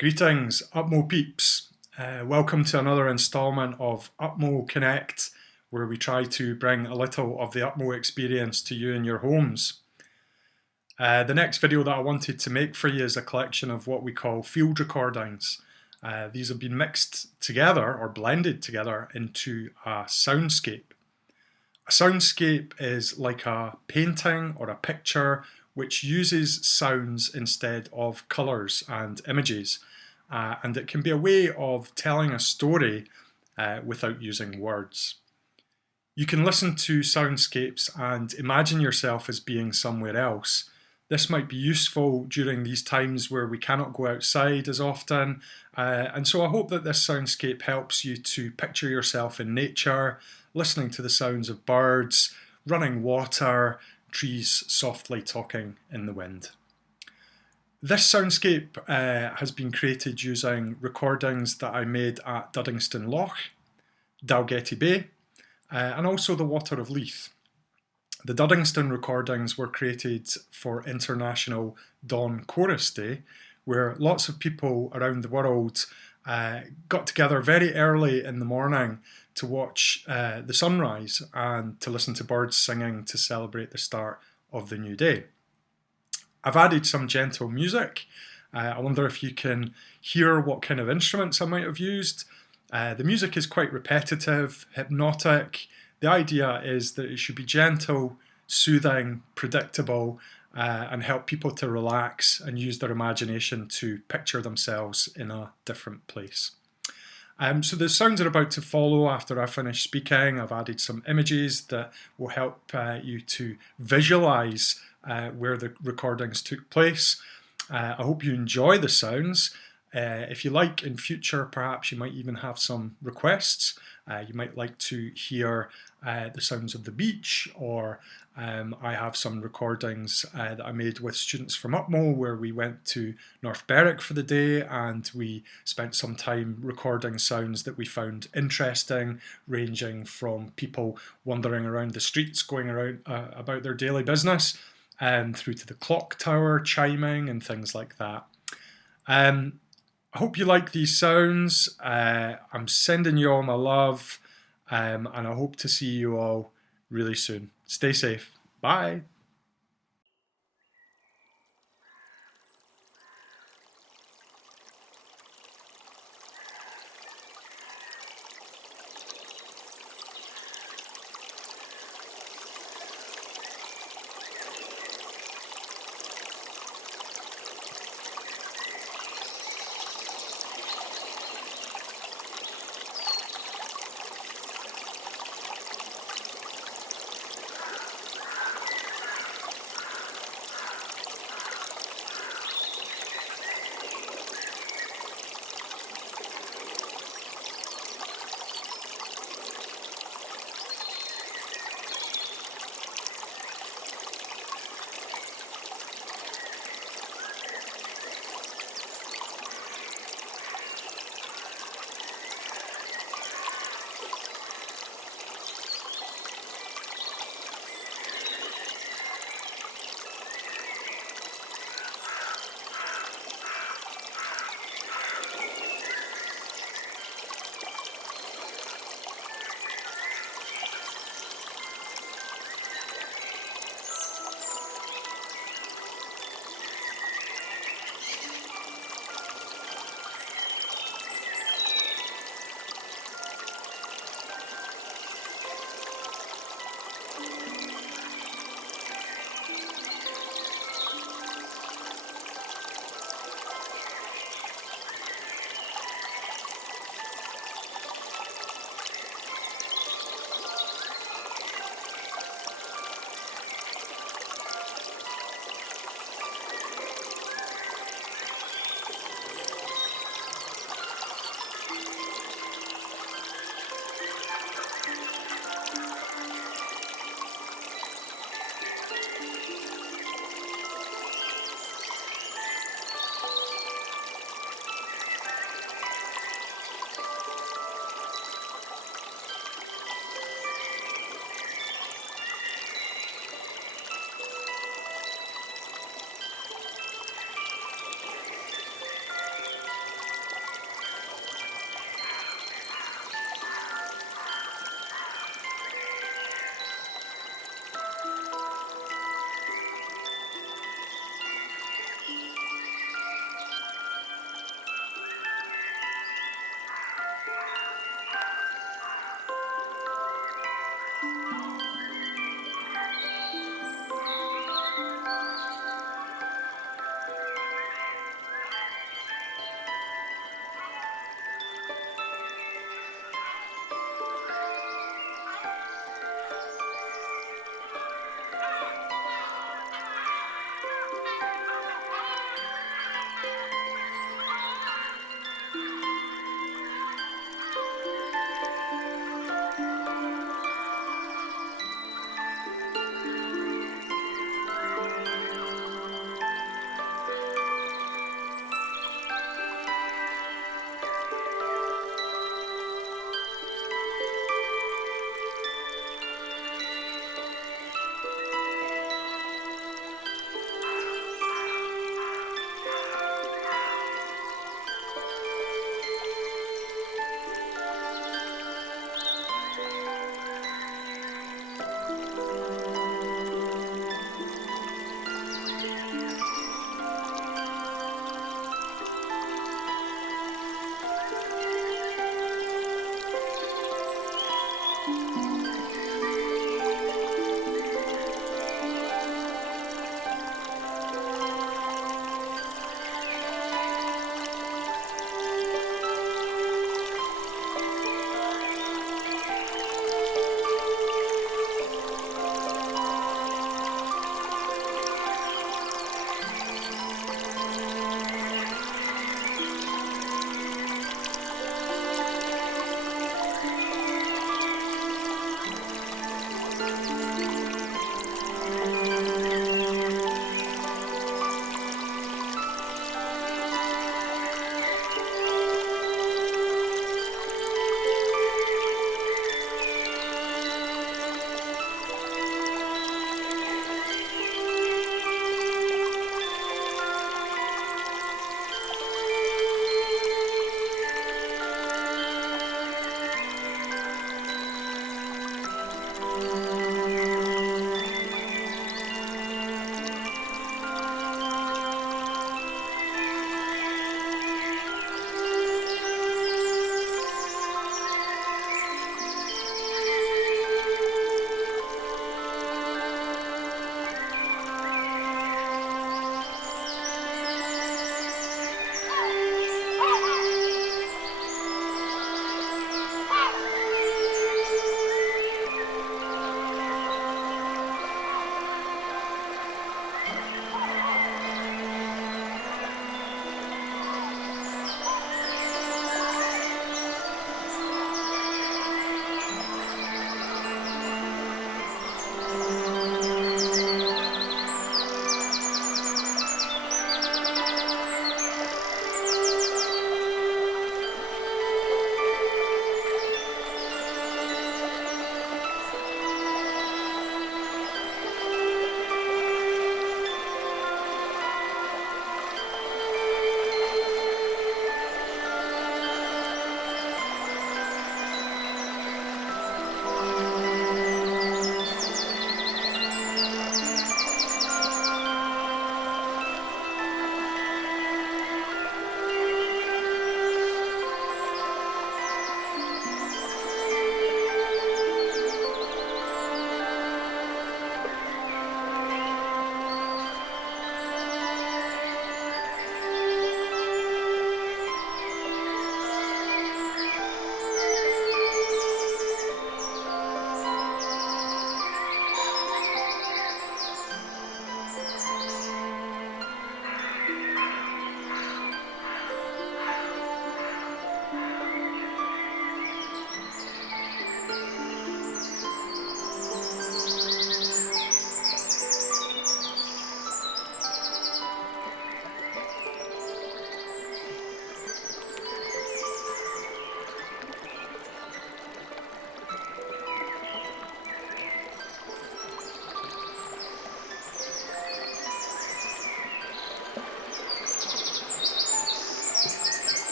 Greetings, Upmo peeps. Welcome to another instalment of Upmo Connect, where we try to bring a little of the Upmo experience to you in your homes. The next video that I wanted to make for you is a collection of what we call field recordings. These have been mixed together or blended together into a soundscape. A soundscape is like a painting or a picture which uses sounds instead of colours and images. And it can be a way of telling a story without using words. You can listen to soundscapes and imagine yourself as being somewhere else. This might be useful during these times where we cannot go outside as often, and so I hope that this soundscape helps you to picture yourself in nature, listening to the sounds of birds, running water, trees softly talking in the wind. This soundscape has been created using recordings that I made at Duddingston Loch, Dalgety Bay, and also the Water of Leith. The Duddingston recordings were created for International Dawn Chorus Day, where lots of people around the world got together very early in the morning to watch the sunrise and to listen to birds singing to celebrate the start of the new day. I've added some gentle music. I wonder if you can hear what kind of instruments I might have used. The music is quite repetitive, hypnotic. The idea is that it should be gentle, soothing, predictable, and help people to relax and use their imagination to picture themselves in a different place. So the sounds are about to follow after I finish speaking. I've added some images that will help you to visualize where the recordings took place. I hope you enjoy the sounds. If you like, in future, perhaps you might even have some requests. You might like to hear the sounds of the beach, or I have some recordings that I made with students from Upmo where we went to North Berwick for the day and we spent some time recording sounds that we found interesting, ranging from people wandering around the streets, going around about their daily business, through to the clock tower chiming and things like that. I hope you like these sounds. I'm sending you all my love, and I hope to see you all really soon. Stay safe. Bye.